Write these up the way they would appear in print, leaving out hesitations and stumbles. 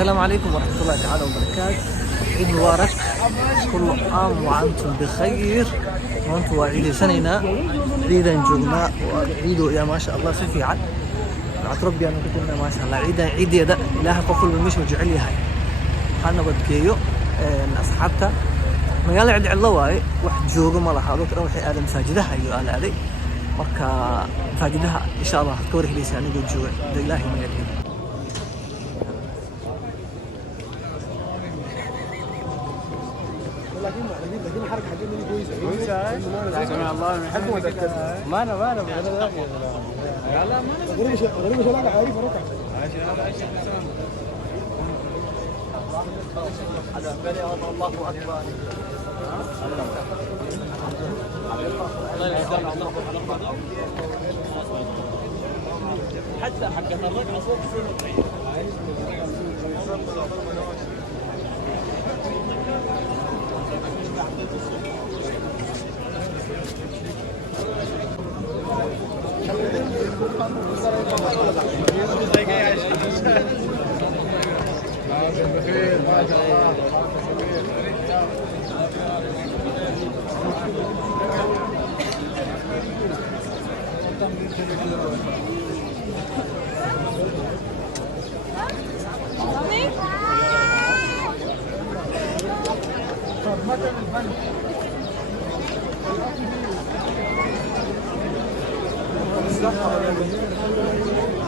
السلام عليكم ورحمة الله تعالى وبركاته. عيد مبارك، كل عام وأنتم بخير. وأنتم وعيد سنينا عيدا جونا وعيدوا يا ما شاء الله سفي عد ربي أنا قلت ما شاء الله عيد يدا إله قفل بالمش وجعلي هاي حنا بدكيو أصحابته مقال عد الله واي واحد جوجو ما لها ذكر روحي آدم مساجدها أيوة على هذه مركا مساجدها إن شاء الله توري ليس يعني قد جوع إلهي من يدين. لكن حركة حاجة كويسة سمع الله من حد ما أنا لا غريب شو لا عارف ركع على بالي الله أكبر حتى حق الركعة صوت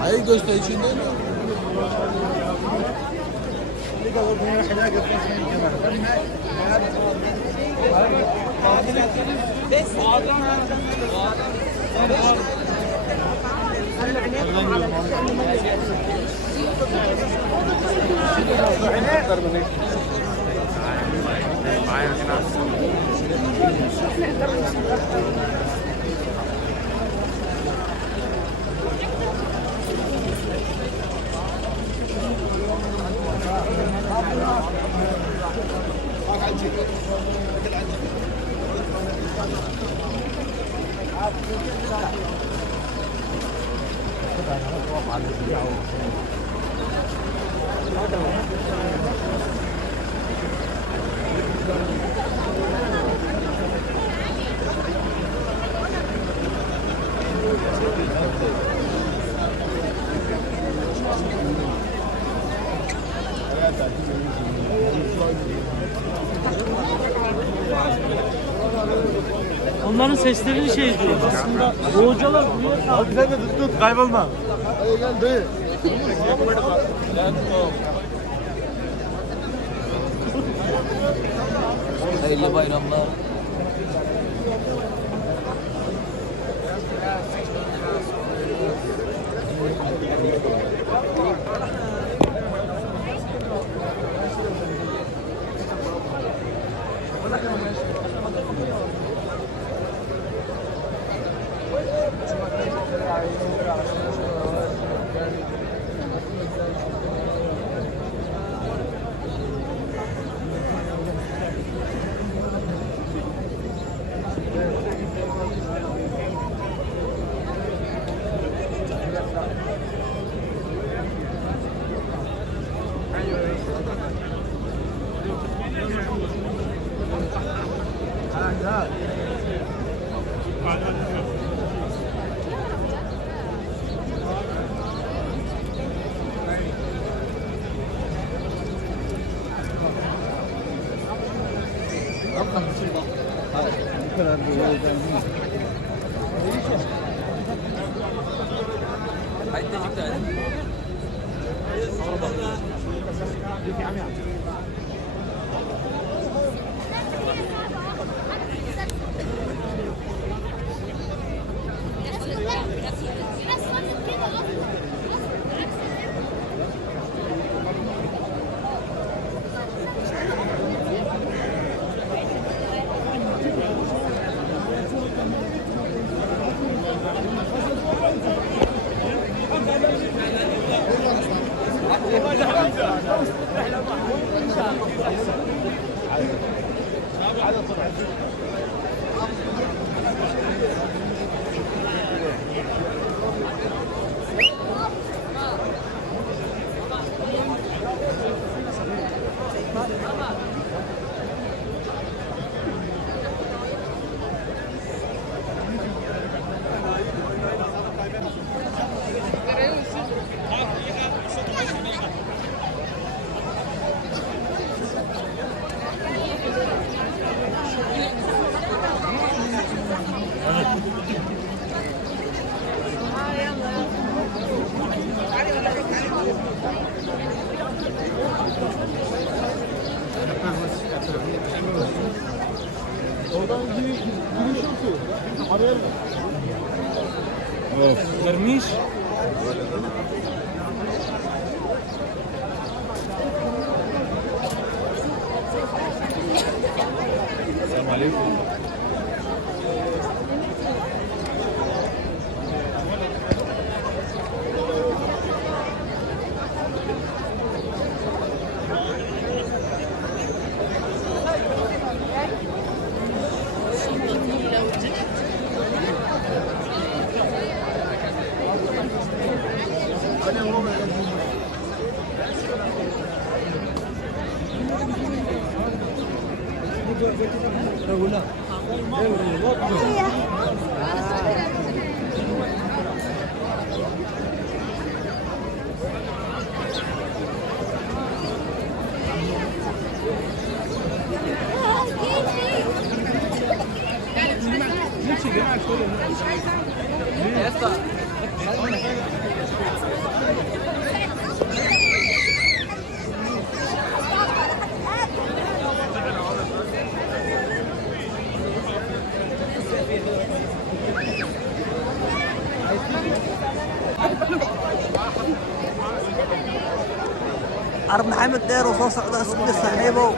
Hayır göster içinde mi? Onların seslerini şey diyor aslında. Hocalar buraya Abi sen de tut kaybolma. Hadi gel dayı. Hayırlı bayramlar. مرميش. السلام عليكم. عرب محمد داير وصوص على سبيل الصحيبه